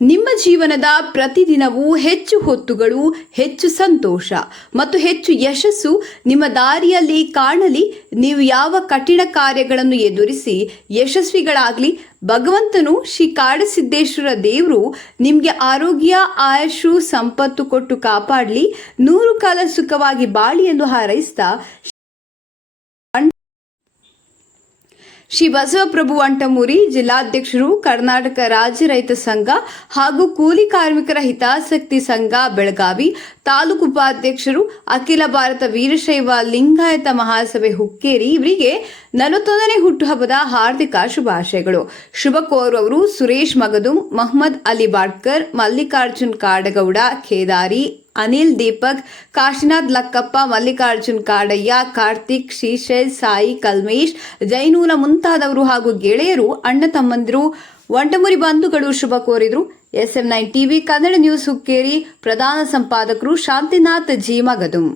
ನಿಮ್ಮ ಜೀವನದ ಪ್ರತಿದಿನವೂ ಹೆಚ್ಚು ಹೊತ್ತುಗಳು, ಹೆಚ್ಚು ಸಂತೋಷ ಮತ್ತು ಹೆಚ್ಚು ಯಶಸ್ಸು ನಿಮ್ಮ ದಾರಿಯಲ್ಲಿ ಕಾಣಲಿ. ನೀವು ಯಾವ ಕಠಿಣ ಕಾರ್ಯಗಳನ್ನು ಎದುರಿಸಿ ಯಶಸ್ವಿಗಳಾಗಲಿ. ಭಗವಂತನು ಶ್ರೀ ಕಾಡಸಿದ್ದೇಶ್ವರ ದೇವರು ನಿಮಗೆ ಆರೋಗ್ಯ, ಆಯುಷು, ಸಂಪತ್ತು ಕೊಟ್ಟು ಕಾಪಾಡಲಿ. 100 ಕಾಲ ಸುಖವಾಗಿ ಬಾಳಿ ಎಂದು ಹಾರೈಸ್ತಾ ಶ್ರೀ ಬಸವಪ್ರಭು ವಂಟಮೂರಿ, ಜಿಲ್ಲಾಧ್ಯಕ್ಷರು, ಕರ್ನಾಟಕ ರಾಜ್ಯ ರೈತ ಸಂಘ ಹಾಗೂ ಕೂಲಿ ಕಾರ್ಮಿಕರ ಹಿತಾಸಕ್ತಿ ಸಂಘ ಬೆಳಗಾವಿ, ತಾಲೂಕು ಉಪಾಧ್ಯಕ್ಷರು, ಅಖಿಲ ಭಾರತ ವೀರಶೈವ ಲಿಂಗಾಯತ ಮಹಾಸಭೆ ಹುಕ್ಕೇರಿ ಇವರಿಗೆ 41ನೇ ಹುಟ್ಟುಹಬ್ಬದ ಹಾರ್ದಿಕ ಶುಭಾಶಯಗಳು. ಶುಭ ಕೋರುವವರು ಸುರೇಶ್ ಮಗದುಂ, ಮಹಮ್ಮದ್ ಅಲಿ ಬಾಡ್ಕರ್, ಮಲ್ಲಿಕಾರ್ಜುನ್ ಕಾಡಗೌಡ, ಕೇದಾರಿ, ಅನಿಲ್, ದೀಪಕ್, ಕಾಶಿನಾಥ್, ಲಕ್ಕಪ್ಪ, ಮಲ್ಲಿಕಾರ್ಜುನ್ ಕಾಡಯ್ಯ, ಕಾರ್ತಿಕ್, ಶ್ರೀಶೈಲ್, ಸಾಯಿ, ಕಲ್ಮೇಶ್, ಜೈನೂನ ಮುಂತಾದವರು ಹಾಗೂ ಗೆಳೆಯರು, ಅಣ್ಣ ತಮ್ಮಂದಿರು, ವಂಟಮುರಿ ಬಂಧುಗಳು ಶುಭ ಕೋರಿದ್ರು. SM9 TV Kannada news Hukkeri ಪ್ರಧಾನ ಸಂಪಾದಕರು ಶಾಂತಿನಾಥ್ ಜಿ ಮಗದುಂ.